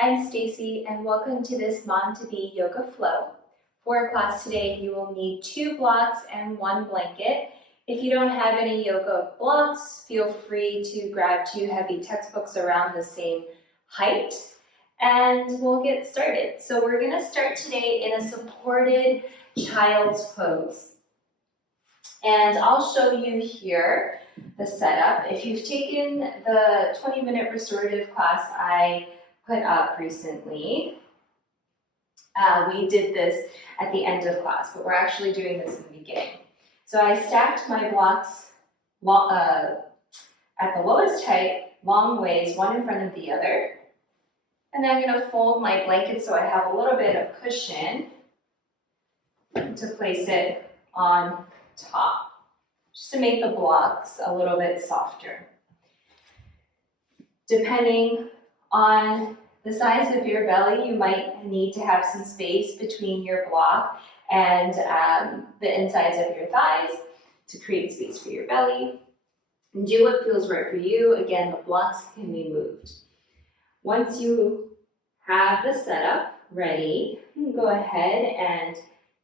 I'm Stacy and welcome to this Mom-to-Be Yoga Flow. For our class today, you will need 2 blocks and 1 blanket. If you don't have any yoga blocks, feel free to grab 2 heavy textbooks around the same height and we'll get started. So we're going to start today in a supported child's pose. And I'll show you here the setup. If you've taken the 20-minute restorative class I put up recently, we did this at the end of class, but we're actually doing this in the beginning. So I stacked my blocks at the lowest height, long ways, one in front of the other. And then I'm going to fold my blanket so I have a little bit of cushion to place it on top, just to make the blocks a little bit softer. Depending on the size of your belly, you might need to have some space between your block and the insides of your thighs to create space for your belly. And do what feels right for you. Again, the blocks can be moved. Once you have the setup ready, you can go ahead and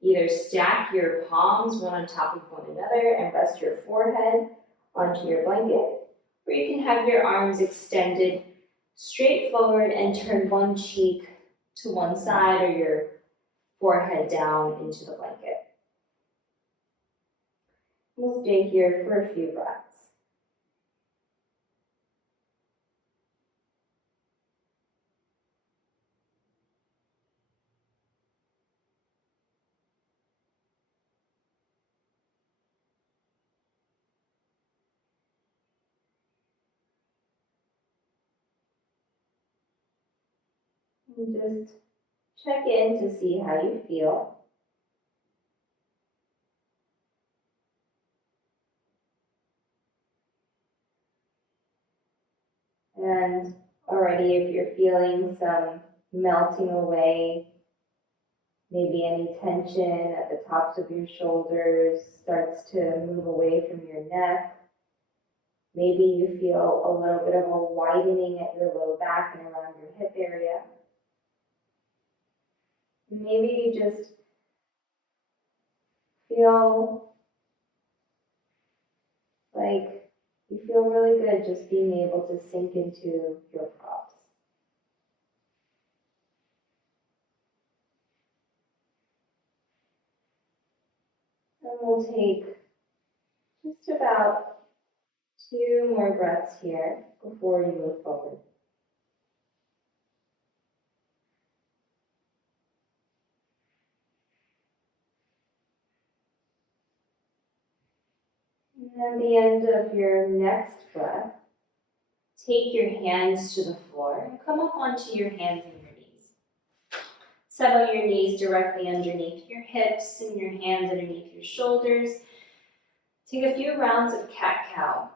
either stack your palms one on top of one another and rest your forehead onto your blanket, or you can have your arms extended straight forward and turn one cheek to one side or your forehead down into the blanket. We'll stay here for a few breaths. And just check in to see how you feel. And already if you're feeling some melting away, maybe any tension at the tops of your shoulders starts to move away from your neck. Maybe you feel a little bit of a widening at your low back and around your hip area. Maybe you just feel like you feel really good just being able to sink into your props. And we'll take just about 2 more breaths here before we move forward. And at the end of your next breath, take your hands to the floor and come up onto your hands and your knees. Settle your knees directly underneath your hips and your hands underneath your shoulders. Take a few rounds of cat-cow.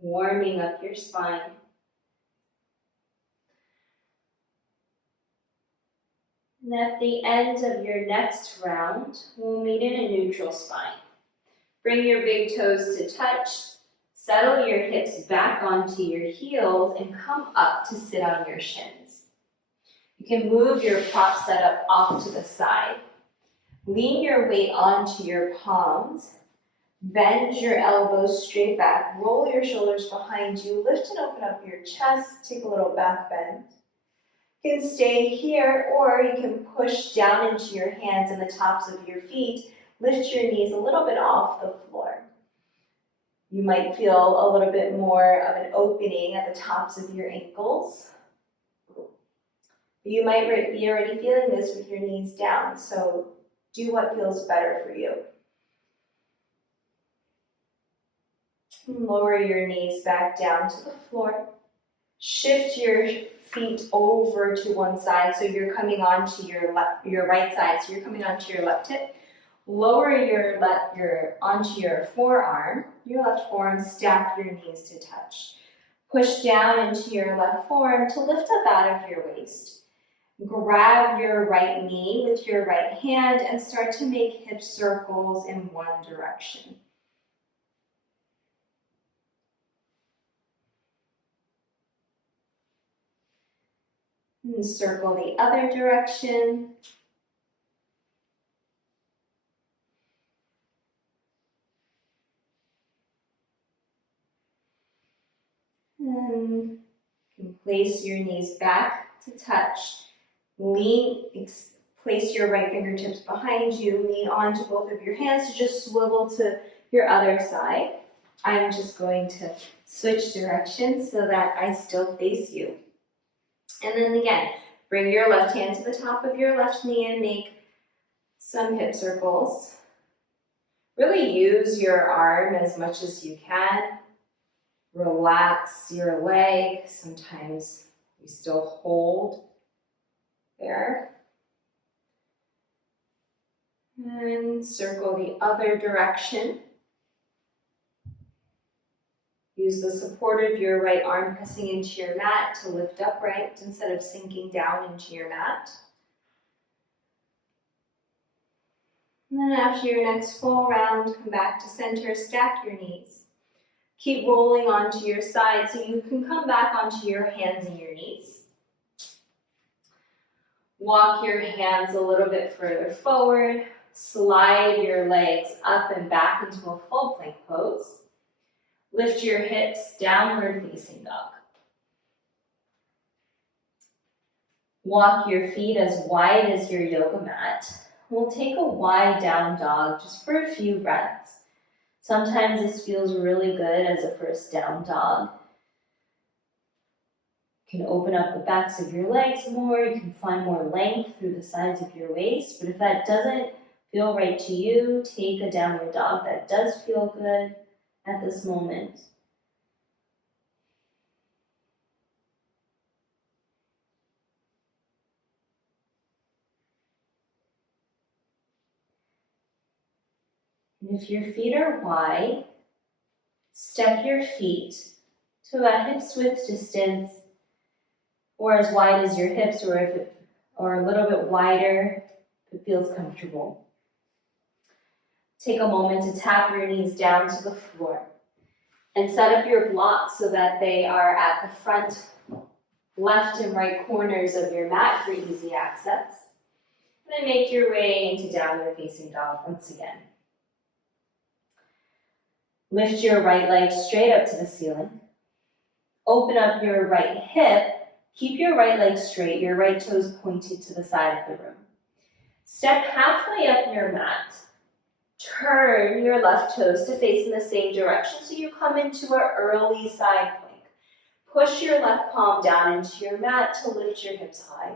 Warming up your spine. And at the end of your next round, we'll meet in a neutral spine. Bring your big toes to touch. Settle your hips back onto your heels and come up to sit on your shins. You can move your prop setup off to the side. Lean your weight onto your palms. Bend your elbows straight back. Roll your shoulders behind you. Lift and open up your chest. Take a little back bend. You can stay here, or you can push down into your hands and the tops of your feet. Lift your knees a little bit off the floor. You might feel a little bit more of an opening at the tops of your ankles. You might be already feeling this with your knees down, so do what feels better for you. Lower your knees back down to the floor. Shift your feet over to one side so you're coming onto your right side, so you're coming onto your left hip. Lower onto your forearm, your left forearm, stack your knees to touch. Push down into your left forearm to lift up out of your waist. Grab your right knee with your right hand and start to make hip circles in one direction. And circle the other direction. And place your knees back to touch. Place your right fingertips behind you. Lean onto both of your hands to just swivel to your other side. I'm just going to switch directions so that I still face you. And then again, bring your left hand to the top of your left knee and make some hip circles. Really use your arm as much as you can. Relax your leg. Sometimes you still hold there. And circle the other direction. Use the support of your right arm pressing into your mat to lift upright instead of sinking down into your mat. And then after your next full round, come back to center, stack your knees. Keep rolling onto your side so you can come back onto your hands and your knees. Walk your hands a little bit further forward. Slide your legs up and back into a full plank pose. Lift your hips, downward facing dog. Walk your feet as wide as your yoga mat. We'll take a wide down dog just for a few breaths. Sometimes this feels really good as a first down dog. You can open up the backs of your legs more. You can find more length through the sides of your waist. But if that doesn't feel right to you, take a downward dog that does feel good at this moment. And if your feet are wide, step your feet to about hip width distance, or as wide as your hips, or a little bit wider if it feels comfortable. Take a moment to tap your knees down to the floor and set up your blocks so that they are at the front left and right corners of your mat for easy access. And then make your way into downward facing dog once again. Lift your right leg straight up to the ceiling. Open up your right hip. Keep your right leg straight, your right toes pointed to the side of the room. Step halfway up your mat. Turn your left toes to face in the same direction so you come into an early side plank. Push your left palm down into your mat to lift your hips high.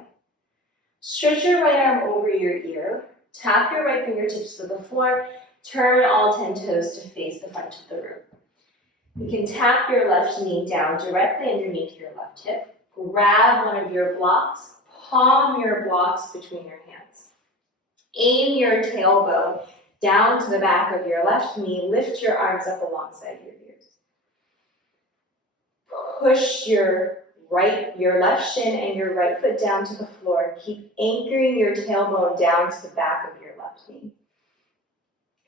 Stretch your right arm over your ear. Tap your right fingertips to the floor. Turn all 10 toes to face the front of the room. You can tap your left knee down directly underneath your left hip. Grab one of your blocks. Palm your blocks between your hands. Aim your tailbone down to the back of your left knee. Lift your arms up alongside your ears. Push your left shin and your right foot down to the floor. Keep anchoring your tailbone down to the back of your left knee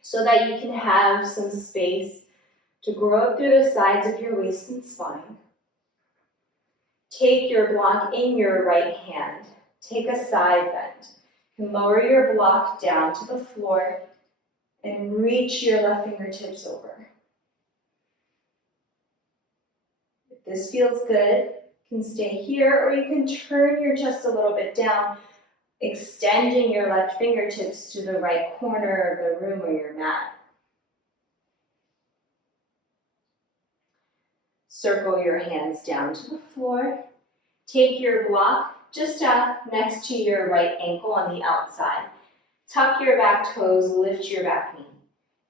so that you can have some space to grow up through the sides of your waist and spine. Take your block in your right hand. Take a side bend. And lower your block down to the floor and reach your left fingertips over. If this feels good, you can stay here, or you can turn your chest a little bit down, extending your left fingertips to the right corner of the room or your mat. Circle your hands down to the floor. Take your block just next to your right ankle on the outside. Tuck your back toes, lift your back knee.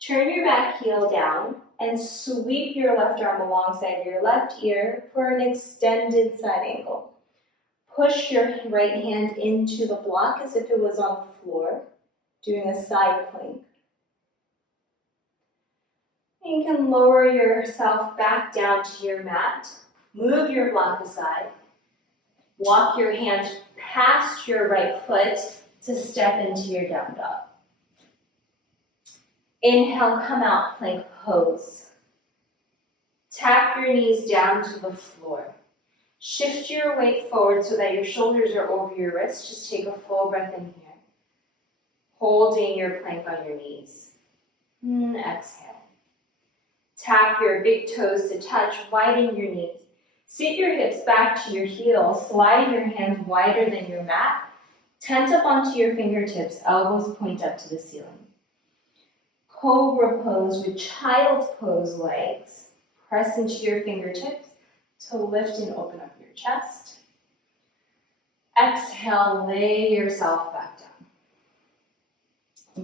Turn your back heel down and sweep your left arm alongside your left ear for an extended side angle. Push your right hand into the block as if it was on the floor, doing a side plank. And you can lower yourself back down to your mat. Move your block aside. Walk your hands past your right foot to step into your down dog. Inhale, come out, plank pose. Tap your knees down to the floor. Shift your weight forward so that your shoulders are over your wrists. Just take a full breath in here. Holding your plank on your knees. Exhale. Tap your big toes to touch, widen your knees. Sit your hips back to your heels. Slide your hands wider than your mat. Tense up onto your fingertips. Elbows point up to the ceiling. Cobra pose with child's pose legs. Press into your fingertips to lift and open up your chest. Exhale, lay yourself back down.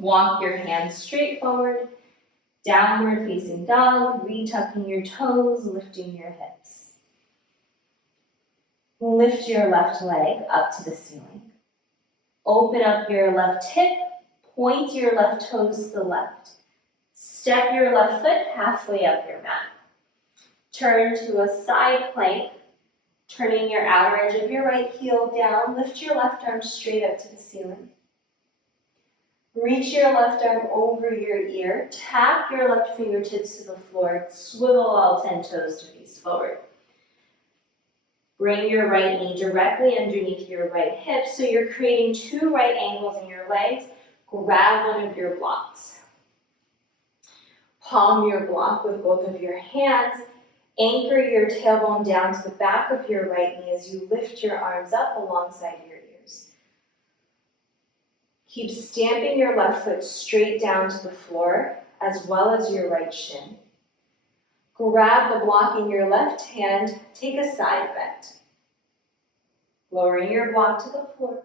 Walk your hands straight forward. Downward facing dog, retucking your toes, lifting your hips. Lift your left leg up to the ceiling. Open up your left hip, point your left toes to the left. Step your left foot halfway up your mat. Turn to a side plank, turning your outer edge of your right heel down. Lift your left arm straight up to the ceiling. Reach your left arm over your ear. Tap your left fingertips to the floor. Swivel all 10 toes to face forward. Bring your right knee directly underneath your right hip so you're creating 2 right angles in your legs. Grab one of your blocks. Palm your block with both of your hands. Anchor your tailbone down to the back of your right knee as you lift your arms up alongside your ears. Keep stamping your left foot straight down to the floor as well as your right shin. Grab the block in your left hand, take a side bend. Lowering your block to the floor.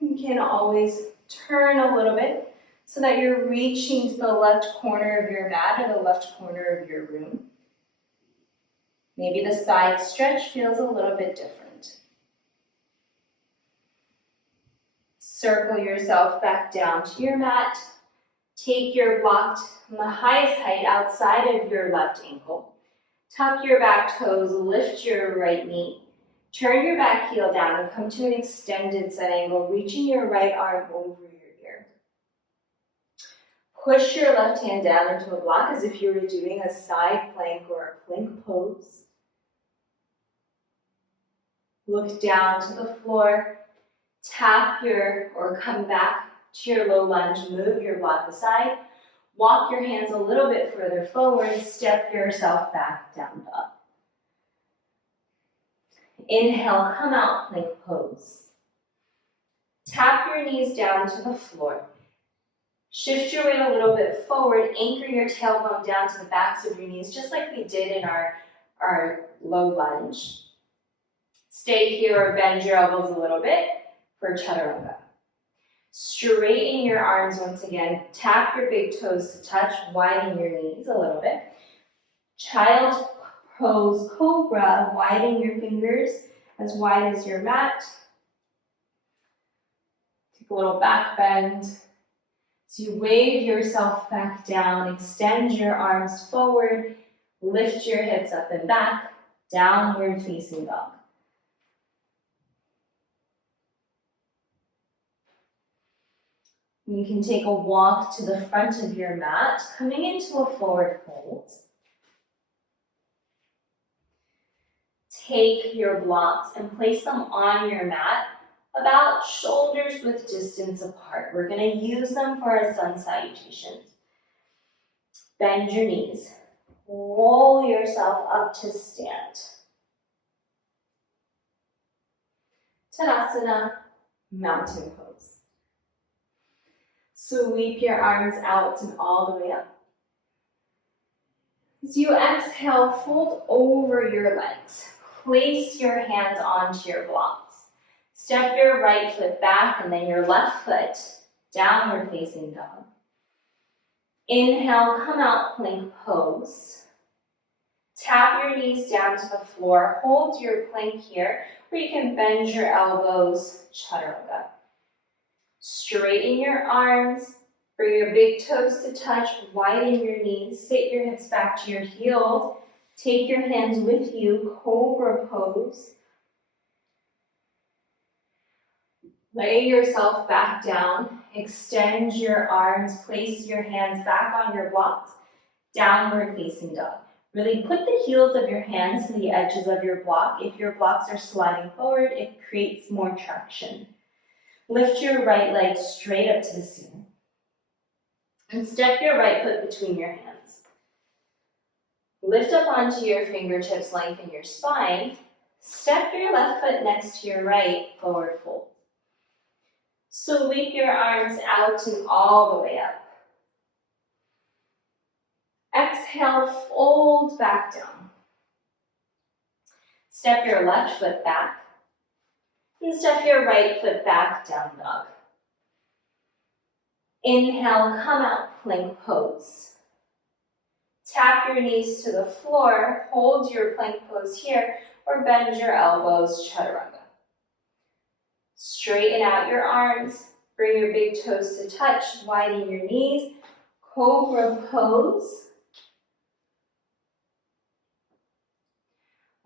You can always turn a little bit so that you're reaching to the left corner of your mat or the left corner of your room. Maybe the side stretch feels a little bit different. Circle yourself back down to your mat. Take your block from the highest height outside of your left ankle. Tuck your back toes, lift your right knee. Turn your back heel down and come to an extended side angle, reaching your right arm over your ear. Push your left hand down into a block as if you were doing a side plank or a plank pose. Look down to the floor. Tap or come back to your low lunge. Move your block aside. Walk your hands a little bit further forward. Step yourself back, down dog. Inhale, come out, plank pose. Tap your knees down to the floor. Shift your weight a little bit forward. Anchor your tailbone down to the backs of your knees, just like we did in our low lunge. Stay here or bend your elbows a little bit for chaturanga. Straighten your arms once again. Tap your big toes to touch. Widen your knees a little bit. Child's pose Cobra. Widen your fingers as wide as your mat. Take a little back bend. So you wave yourself back down. Extend your arms forward. Lift your hips up and back. Downward facing dog. You can take a walk to the front of your mat, coming into a forward fold. Take your blocks and place them on your mat, about shoulders width distance apart. We're going to use them for our sun salutations. Bend your knees. Roll yourself up to stand. Tadasana, mountain pose. Sweep your arms out and all the way up. As you exhale, fold over your legs. Place your hands onto your blocks. Step your right foot back and then your left foot downward facing dog. Inhale, come out, plank pose. Tap your knees down to the floor. Hold your plank here, or you can bend your elbows, chaturanga. Straighten your arms, bring your big toes to touch, widen your knees, sit your hips back to your heels, Take your hands with you, Cobra pose. Lay yourself back down, extend your arms, place your hands back on your blocks, downward facing dog. Really put the heels of your hands to the edges of your block. If your blocks are sliding forward, it creates more traction. Lift your right leg straight up to the ceiling. And step your right foot between your hands. Lift up onto your fingertips, lengthen your spine. Step your left foot next to your right, forward fold. Sweep your arms out and all the way up. Exhale, fold back down. Step your left foot back. And step your right foot back, down dog. Inhale, come out, plank pose. Tap your knees to the floor, hold your plank pose here, or bend your elbows, chaturanga. Straighten out your arms, bring your big toes to touch, widen your knees, Cobra pose.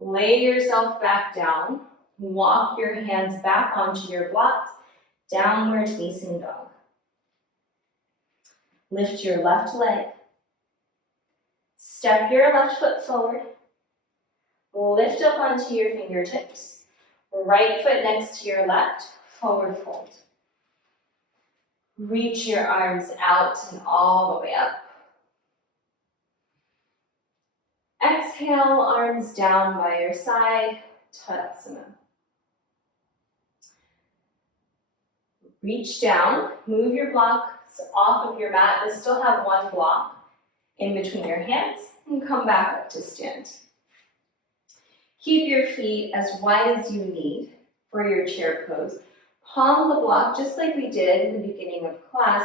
Lay yourself back down, walk your hands back onto your blocks, downward facing dog. Lift your left leg. Step your left foot forward. Lift up onto your fingertips. Right foot next to your left, forward fold. Reach your arms out and all the way up. Exhale, arms down by your side, Tadasana. Reach down, move your blocks off of your mat, but still have one block in between your hands, and come back up to stand. Keep your feet as wide as you need for your chair pose. Palm the block just like we did in the beginning of class.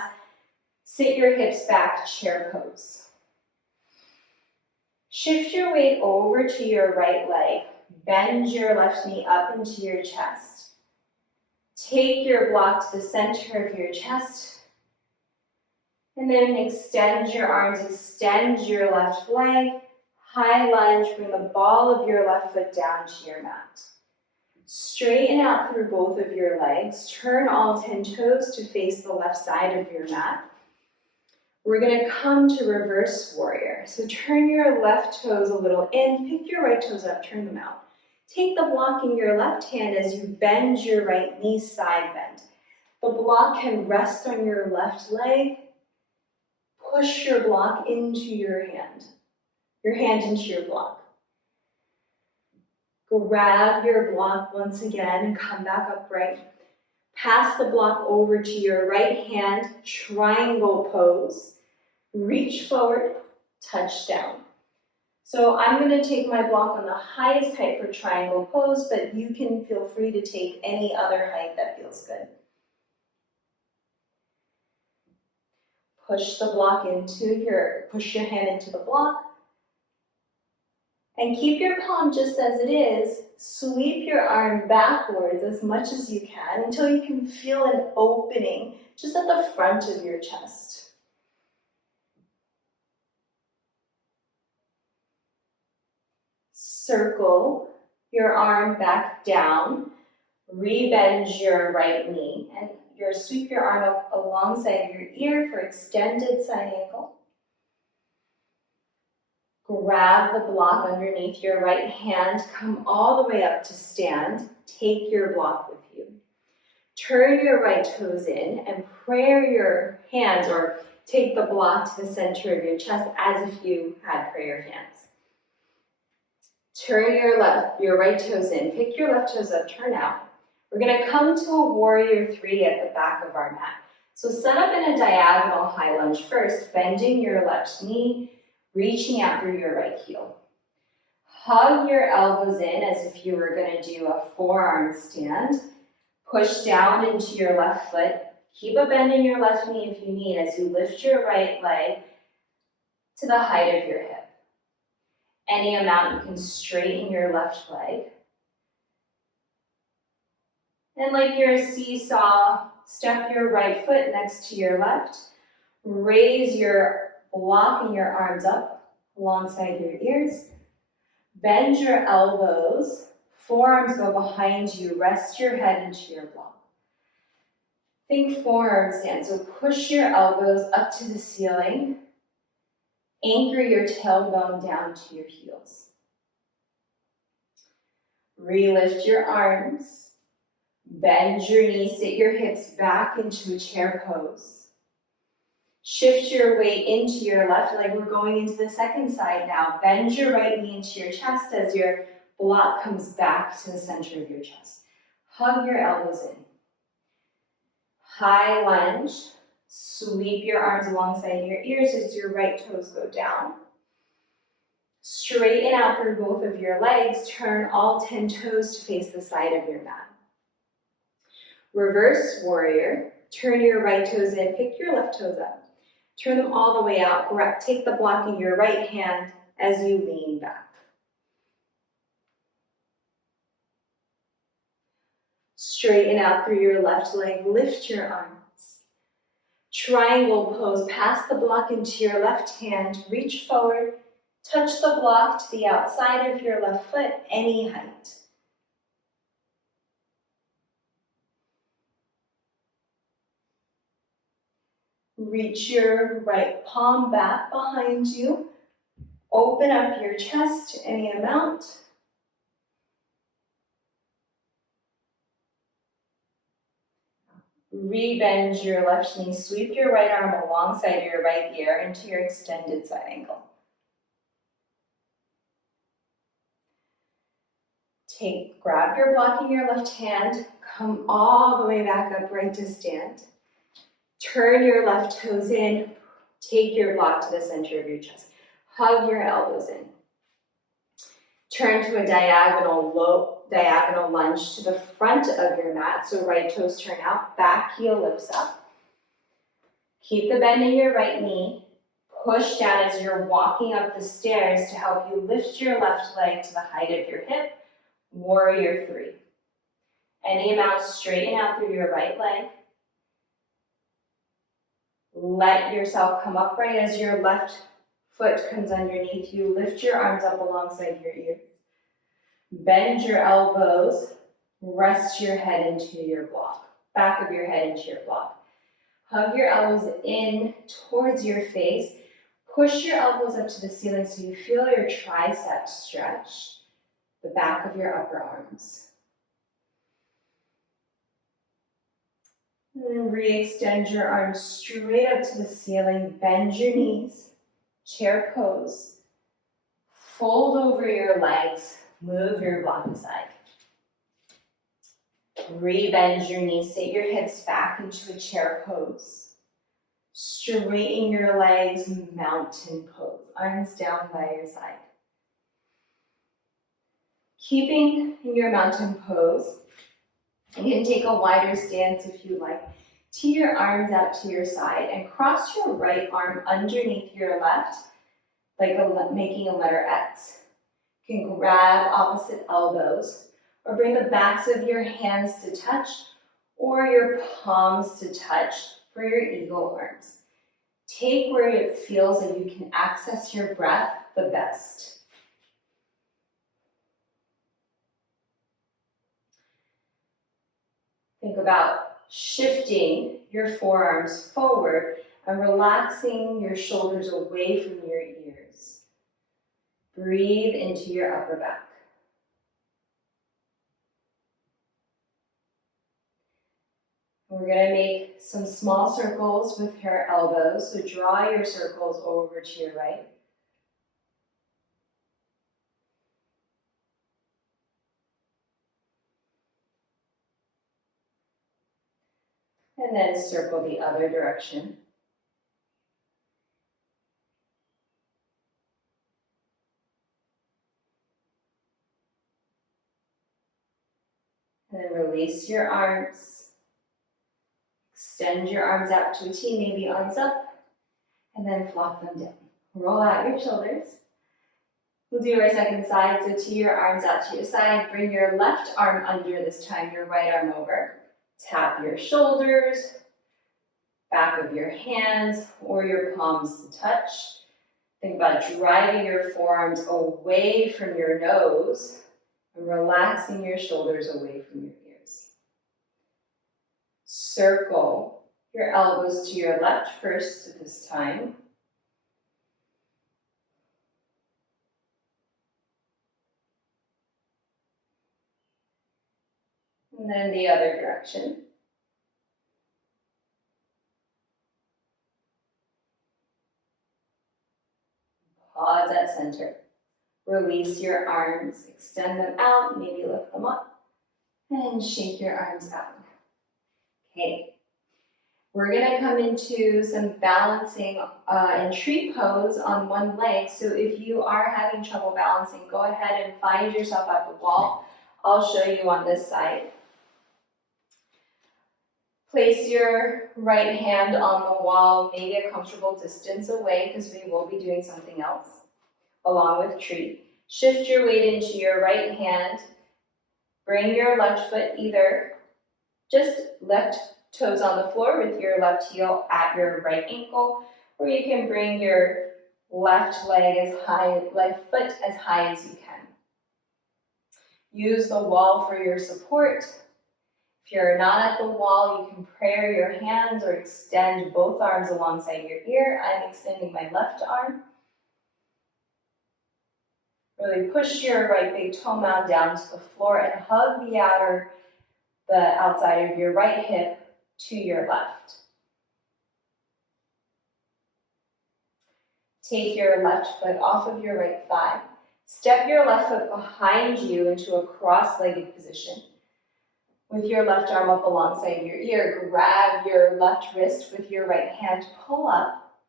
Sit your hips back, chair pose. Shift your weight over to your right leg. Bend your left knee up into your chest. Take your block to the center of your chest. And then extend your arms, extend your left leg. High lunge, bring the ball of your left foot down to your mat. Straighten out through both of your legs. Turn all 10 toes to face the left side of your mat. We're going to come to reverse warrior. So turn your left toes a little in, pick your right toes up, turn them out. Take the block in your left hand as you bend your right knee, side bend. The block can rest on your left leg. Push your block into your hand into your block. Grab your block once again and come back upright. Pass the block over to your right hand, triangle pose. Reach forward, touch down. So I'm going to take my block on the highest height for triangle pose, but you can feel free to take any other height that feels good. Push your hand into the block. And keep your palm just as it is. Sweep your arm backwards as much as you can until you can feel an opening just at the front of your chest. Circle your arm back down. Rebend your right knee and sweep your arm up alongside your ear for extended side angle. Grab the block underneath your right hand, come all the way up to stand. Take your block with you. Turn your right toes in and prayer your hands, or take the block to the center of your chest as if you had prayer hands. Turn your right toes in, pick your left toes up, turn out. We're going to come to a warrior 3 at the back of our mat. So set up in a diagonal high lunge first, bending your left knee, reaching out through your right heel. Hug your elbows in as if you were going to do a forearm stand. Push down into your left foot. Keep a bend in your left knee if you need as you lift your right leg to the height of your hip. Any amount, you can straighten your left leg. And like you're a seesaw, step your right foot next to your left. Raise your block and your arms up alongside your ears. Bend your elbows, forearms go behind you, rest your head into your block. Think forearm stand, so push your elbows up to the ceiling, anchor your tailbone down to your heels. Relift your arms, bend your knees, sit your hips back into a chair pose. Shift your weight into your left leg. We're going into the second side now. Bend your right knee into your chest as your block comes back to the center of your chest. Hug your elbows in. High lunge. Sweep your arms alongside your ears as your right toes go down. Straighten out through both of your legs. Turn all 10 toes to face the side of your mat. Reverse warrior. Turn your right toes in. Pick your left toes up. Turn them all the way out. Take the block in your right hand as you lean back. Straighten out through your left leg. Lift your arms. Triangle pose. Pass the block into your left hand. Reach forward. Touch the block to the outside of your left foot, any height. Reach your right palm back behind you. Open up your chest to any amount. Rebend your left knee. Sweep your right arm alongside your right ear into your extended side angle. Grab your block in your left hand. Come all the way back upright to stand. Turn your left toes in. Take your block to the center of your chest. Hug your elbows in. Turn to a diagonal lunge to the front of your mat. So right toes turn out, back heel lifts up. Keep the bend in your right knee. Push down as you're walking up the stairs to help you lift your left leg to the height of your hip. Warrior 3. Any amount, straighten out through your right leg. Let yourself come upright as your left foot comes underneath you. Lift your arms up alongside your ears. Bend your elbows. Rest your head into your block. Back of your head into your block. Hug your elbows in towards your face. Push your elbows up to the ceiling so you feel your triceps stretch. The back of your upper arms. And then re-extend your arms straight up to the ceiling. Bend your knees. Chair pose. Fold over your legs. Move your block aside. Re-bend your knees. Sit your hips back into a chair pose. Straighten your legs. Mountain pose. Arms down by your side. Keeping in your mountain pose, you can take a wider stance if you like. Tee your arms out to your side and cross your right arm underneath your left, like making a letter X. You can grab opposite elbows or bring the backs of your hands to touch or your palms to touch for your eagle arms. Take where it feels that you can access your breath the best. Think about shifting your forearms forward and relaxing your shoulders away from your ears. Breathe into your upper back. We're going to make some small circles with your elbows, so draw your circles over to your right. And then circle the other direction. And then release your arms. Extend your arms out to a T, maybe arms up, and then flop them down. Roll out your shoulders. We'll do our second side, so tee your arms out to your side. Bring your left arm under this time, your right arm over. Tap your shoulders, back of your hands, or your palms to touch. Think about driving your forearms away from your nose and relaxing your shoulders away from your ears. Circle your elbows to your left first at this time. And then the other direction. Pause at center. Release your arms, extend them out, maybe lift them up, and shake your arms out. Okay, we're gonna come into some balancing and tree pose on one leg. So if you are having trouble balancing, go ahead and find yourself at the wall. I'll show you on this side. Place your right hand on the wall, maybe a comfortable distance away because we will be doing something else along with tree. Shift your weight into your right hand. Bring your left foot either just left toes on the floor with your left heel at your right ankle, or you can bring your left foot as high as you can. Use the wall for your support. If you're not at the wall, you can prayer your hands or extend both arms alongside your ear. I'm extending my left arm. Really push your right big toe mound down to the floor and hug the outside of your right hip to your left. Take your left foot off of your right thigh. Step your left foot behind you into a cross-legged position. With your left arm up alongside your ear, grab your left wrist with your right hand, pull up,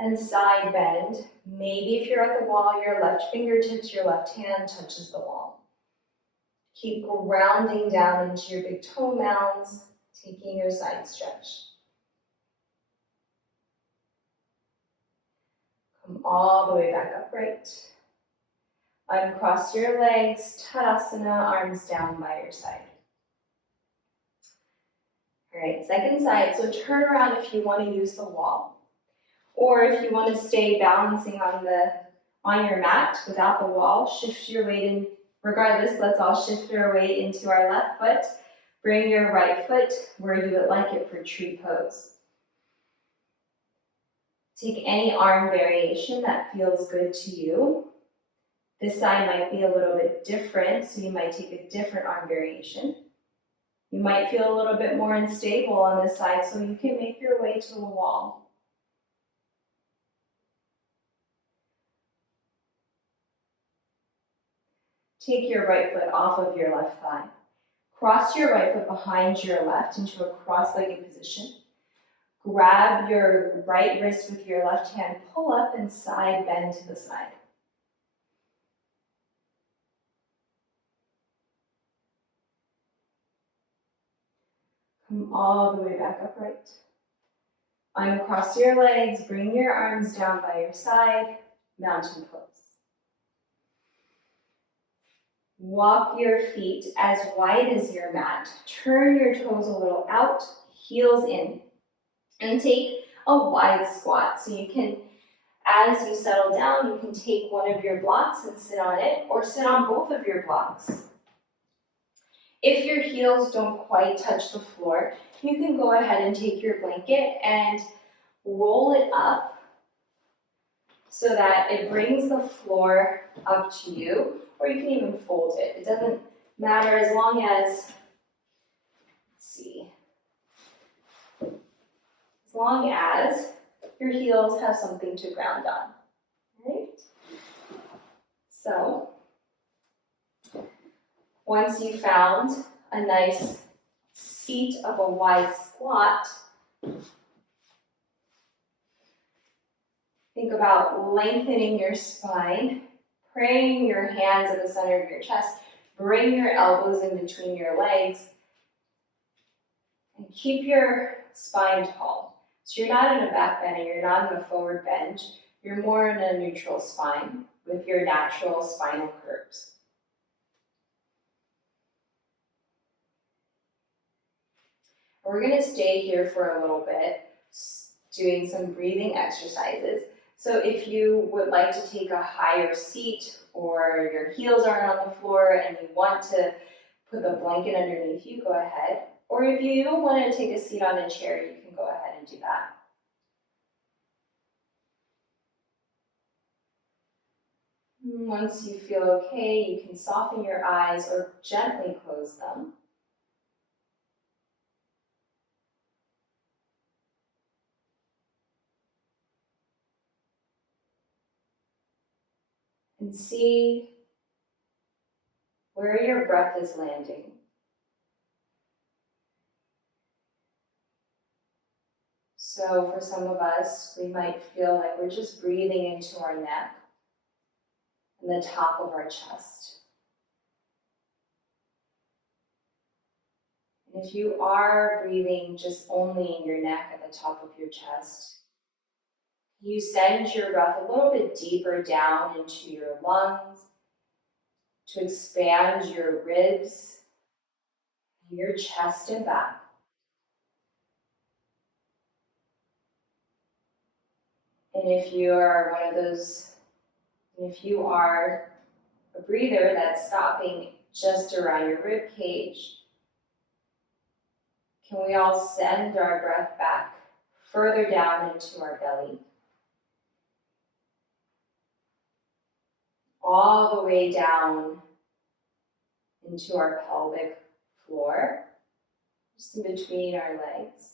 and side bend. Maybe if you're at the wall, your left fingertips, your left hand touches the wall. Keep grounding down into your big toe mounds, taking your side stretch. Come all the way back upright. Uncross your legs, Tadasana, arms down by your side. All right, second side, so turn around if you want to use the wall. Or if you want to stay balancing on your mat without the wall, shift your weight in. Regardless, let's all shift our weight into our left foot. Bring your right foot where you would like it for tree pose. Take any arm variation that feels good to you. This side might be a little bit different, so you might take a different arm variation. You might feel a little bit more unstable on this side, so you can make your way to the wall. Take your right foot off of your left thigh. Cross your right foot behind your left into a cross-legged position. Grab your right wrist with your left hand, pull up and side bend to the side. Come all the way back upright. Uncross your legs, bring your arms down by your side, mountain pose. Walk your feet as wide as your mat. Turn your toes a little out, heels in. And take a wide squat. So you can, as you settle down, you can take one of your blocks and sit on it, or sit on both of your blocks. If your heels don't quite touch the floor, you can go ahead and take your blanket and roll it up so that it brings the floor up to you, or you can even fold it. It doesn't matter as long as, as long as your heels have something to ground on, right? So, once you found a nice seat of a wide squat, think about lengthening your spine, praying your hands at the center of your chest, bring your elbows in between your legs, and keep your spine tall. So you're not in a back bend and you're not in a forward bend, you're more in a neutral spine with your natural spinal curves. We're going to stay here for a little bit, doing some breathing exercises. So if you would like to take a higher seat or your heels aren't on the floor and you want to put the blanket underneath you, go ahead. Or if you don't want to take a seat on a chair, you can go ahead and do that. Once you feel okay, you can soften your eyes or gently close them. And see where your breath is landing. So for some of us, we might feel like we're just breathing into our neck and the top of our chest. And if you are breathing just only in your neck at the top of your chest, you send your breath a little bit deeper down into your lungs to expand your ribs, your chest and back. And if you are a breather that's stopping just around your rib cage, can we all send our breath back further down into our belly, all the way down into our pelvic floor, just in between our legs.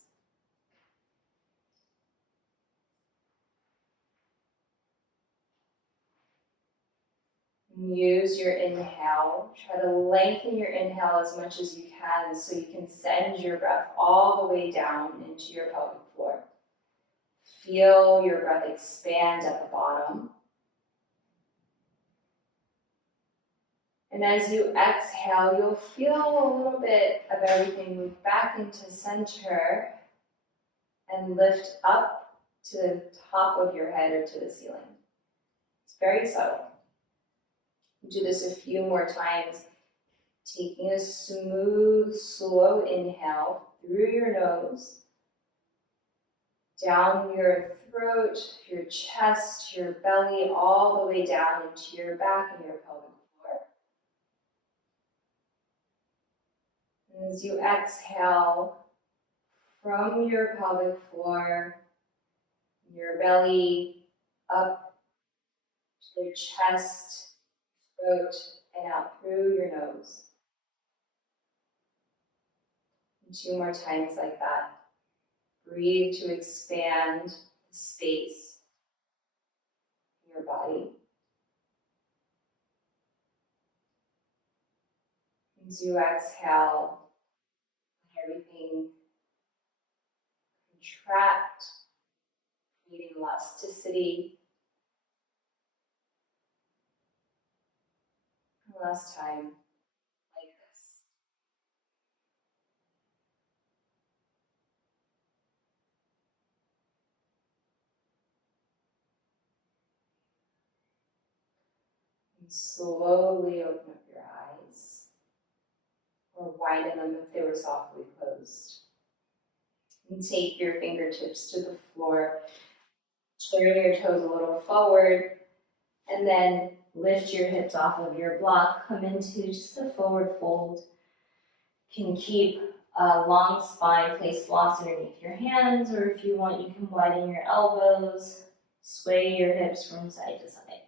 Use your inhale. Try to lengthen your inhale as much as you can so you can send your breath all the way down into your pelvic floor. Feel your breath expand at the bottom. And as you exhale, you'll feel a little bit of everything move back into center and lift up to the top of your head or to the ceiling. It's very subtle. Do this a few more times, taking a smooth, slow inhale through your nose, down your throat, your chest, your belly, all the way down into your back and your pelvic floor. And as you exhale from your pelvic floor, your belly, up to your chest, throat, and out through your nose. And 2 more times like that. Breathe to expand the space in your body. As you exhale, let everything contract, creating elasticity. And last time, like this. And slowly open up your eyes, or widen them if they were softly closed. And take your fingertips to the floor, turn your toes a little forward, and then lift your hips off of your block, come into just a forward fold. You can keep a long spine, place blocks underneath your hands, or if you want, you can widen your elbows, sway your hips from side to side.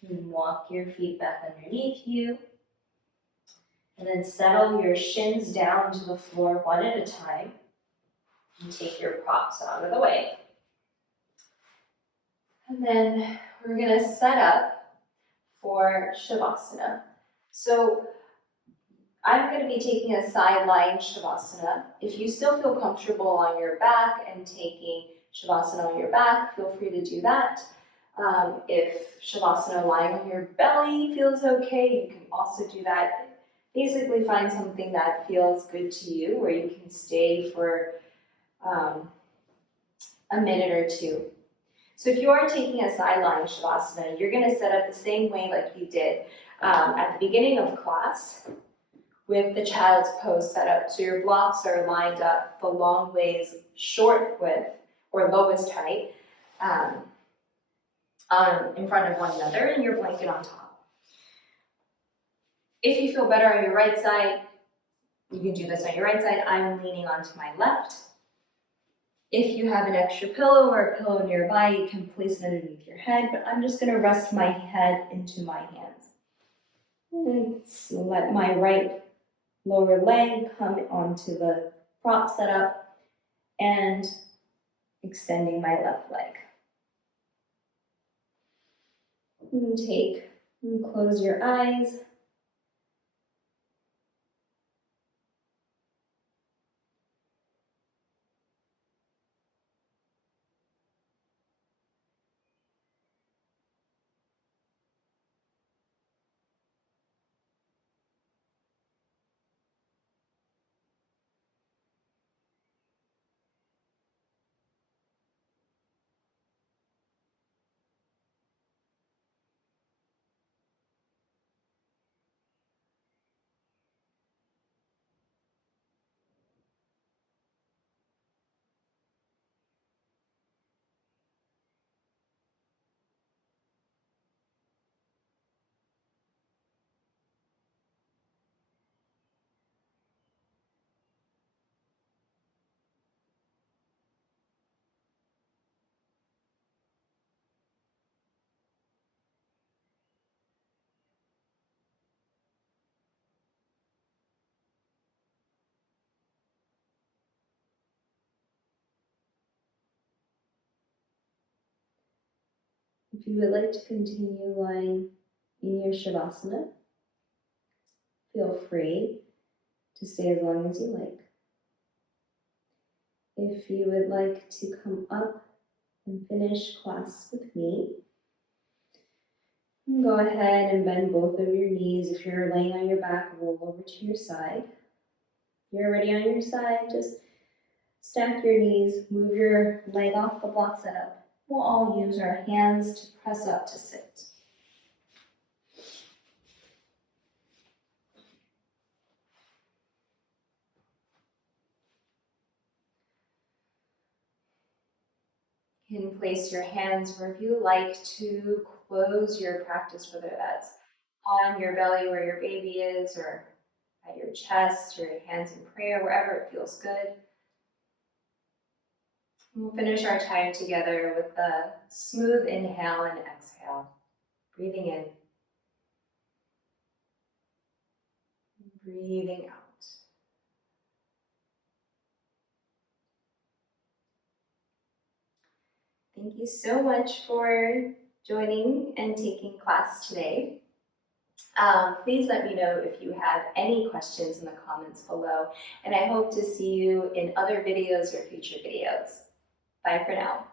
You can walk your feet back underneath you, and then settle your shins down to the floor one at a time, and take your props out of the way. And then we're going to set up for Shavasana. So I'm going to be taking a side lying Shavasana. If you still feel comfortable on your back and taking Shavasana on your back, feel free to do that. If Shavasana lying on your belly feels okay, you can also do that. Basically find something that feels good to you where you can stay for a minute or two. So if you are taking a side lying Shavasana, you're going to set up the same way like you did at the beginning of class, with the child's pose setup. So your blocks are lined up the long ways short width or lowest height in front of one another, and your blanket on top. If you feel better on your right side, you can do this on your right side. I'm leaning onto my left. If you have an extra pillow or a pillow nearby, you can place it underneath your head, but I'm just going to rest my head into my hands. And let my right lower leg come onto the prop setup and extending my left leg. And take and close your eyes. If you would like to continue lying in your Shavasana, feel free to stay as long as you like. If you would like to come up and finish class with me, go ahead and bend both of your knees. If you're laying on your back, roll over to your side. If you're already on your side, just stack your knees, move your leg off the block setup. We'll all use our hands to press up to sit. You can place your hands wherever you like to close your practice, whether that's on your belly where your baby is, or at your chest, or your hands in prayer, wherever it feels good. And we'll finish our time together with a smooth inhale and exhale. Breathing in. Breathing out. Thank you so much for joining and taking class today. Please let me know if you have any questions in the comments below, and I hope to see you in other videos or future videos. Bye for now.